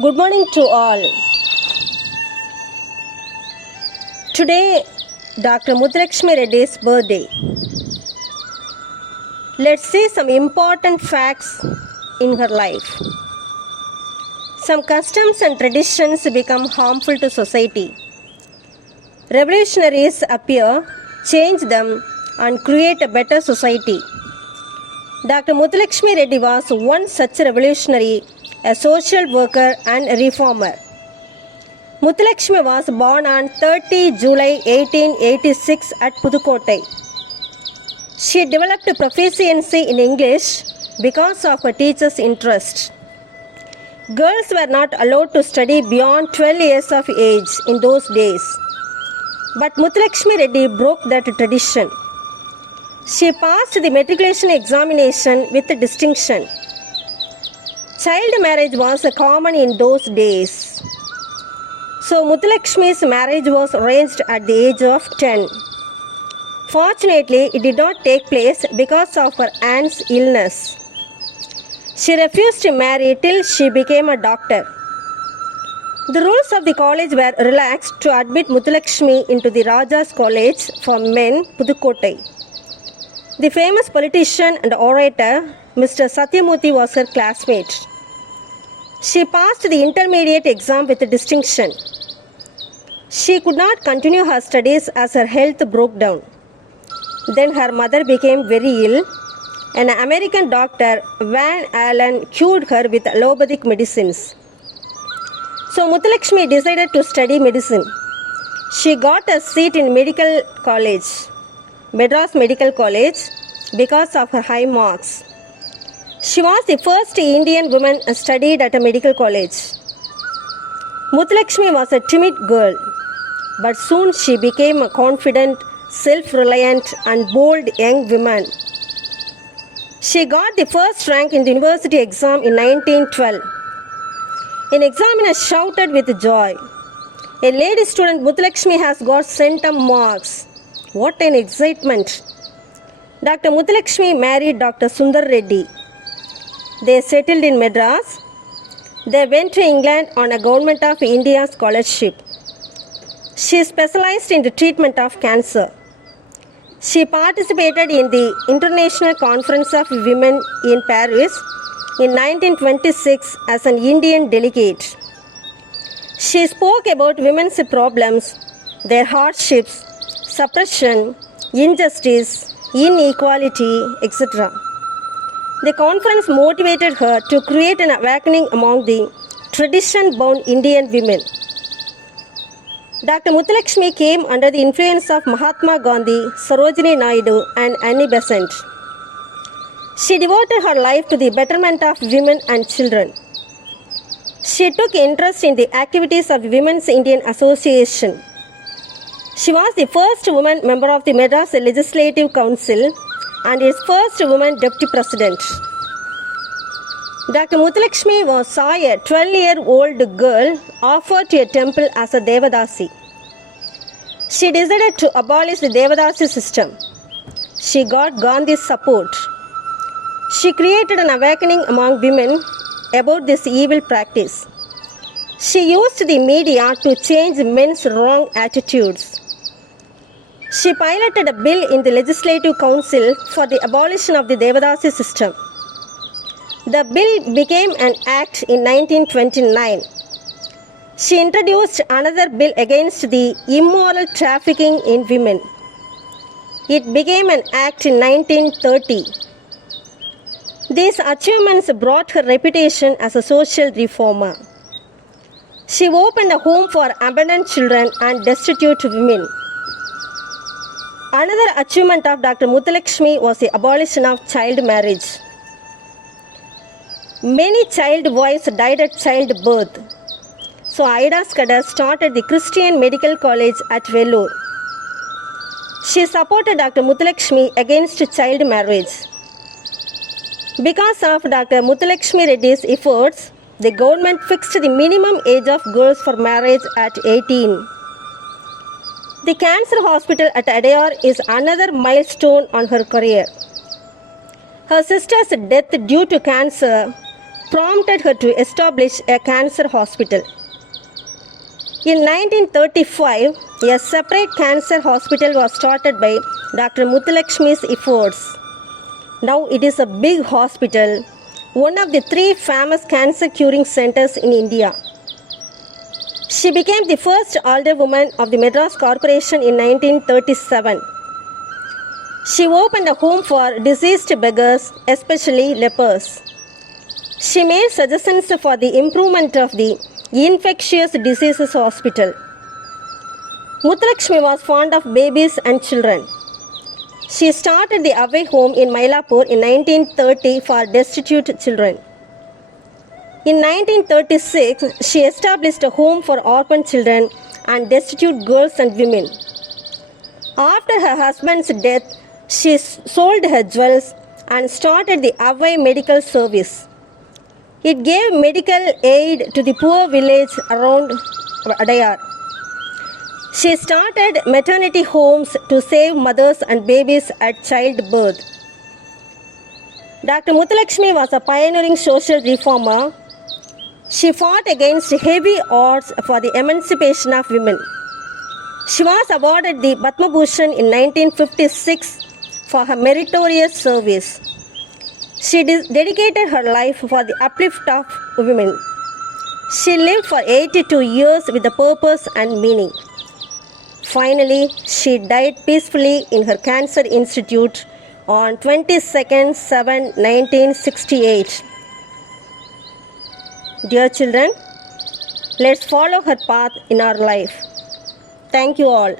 Good morning to all. Today, Dr. Muthulakshmi Reddy's birthday. Let's see some important facts in her life. Some customs and traditions become harmful to society. Revolutionaries appear, change them, and create a better society. Dr. Muthulakshmi Reddy was one such revolutionary, a social worker and a reformer. Muthulakshmi was born on 30 July 1886 at Pudukottai. She developed proficiency in English because of her teacher's interest. Girls were not allowed to study beyond 12 years of age in those days. But Muthulakshmi Reddy broke that tradition. She passed the matriculation examination with distinction. Child marriage was common in those days. So Muthulakshmi's marriage was arranged at the age of 10. Fortunately, it did not take place because of her aunt's illness. She refused to marry till she became a doctor. The rules of the college were relaxed to admit Muthulakshmi into the Raja's College for Men, Pudukottai. The famous politician and orator, Mr. Satyamurthy, was her classmate. She passed the intermediate exam with distinction. She could not continue her studies as her health broke down. Then her mother became very ill. An American doctor, Van Allen, cured her with allopathic medicines. So Muthulakshmi decided to study medicine. She got a seat in medical college, Madras Medical College, because of her high marks. She was the first Indian woman studied at a medical college. Muthulakshmi was a timid girl, but soon she became a confident, self-reliant and bold young woman. She got the first rank in the university exam in 1912. An examiner shouted with joy, "A lady student Muthulakshmi has got centum marks." What an excitement! Dr. Muthulakshmi married Dr. Sundar Reddy. They settled in Madras. They went to England on a Government of India scholarship. She specialized in the treatment of cancer. She participated in the International Conference of Women in Paris in 1926 as an Indian delegate. She spoke about women's problems, their hardships, suppression, injustice, inequality, etc. The conference motivated her to create an awakening among the tradition-bound Indian women. Dr. Muthulakshmi came under the influence of Mahatma Gandhi, Sarojini Naidu and Annie Besant. She devoted her life to the betterment of women and children. She took interest in the activities of Women's Indian Association. She was the first woman member of the Madras Legislative Council and its first woman deputy president. Dr. Muthulakshmi saw a 12-year-old girl offered to a temple as a Devadasi. She decided to abolish the Devadasi system. She got Gandhi's support. She created an awakening among women about this evil practice. She used the media to change men's wrong attitudes. She piloted a bill in the Legislative Council for the abolition of the Devadasi system. The bill became an act in 1929. She introduced another bill against the immoral trafficking in women. It became an act in 1930. These achievements brought her reputation as a social reformer. She opened a home for abandoned children and destitute women. Another achievement of Dr. Muthulakshmi was the abolition of child marriage. Many child boys died at childbirth. So Ida Scudder started the Christian Medical College at Vellore. She supported Dr. Muthulakshmi against child marriage. Because of Dr. Muthulakshmi Reddy's efforts, the government fixed the minimum age of girls for marriage at 18. The cancer hospital at Adyar is another milestone on her career. Her sister's death due to cancer prompted her to establish a cancer hospital. In 1935, a separate cancer hospital was started by Dr. Muthulakshmi's efforts. Now it is a big hospital, one of the 3 famous cancer curing centers in India. She became the first alderwoman of the Madras Corporation in 1937. She opened a home for diseased beggars, especially lepers. She made suggestions for the improvement of the infectious diseases hospital. Muthulakshmi was fond of babies and children. She started the Avai home in Mylapore in 1930 for destitute children. In 1936, she established a home for orphan children and destitute girls and women. After her husband's death, she sold her jewels and started the Avai Medical Service. It gave medical aid to the poor village around Adayar. She started maternity homes to save mothers and babies at childbirth. Dr. Muthulakshmi was a pioneering social reformer. She fought against heavy odds for the emancipation of women. She was awarded the Padma Bhushan in 1956 for her meritorious service. She dedicated her life for the uplift of women. She lived for 82 years with a purpose and meaning. Finally, she died peacefully in her cancer institute on 22/7/1968. Dear children, let's follow her path in our life. Thank you all.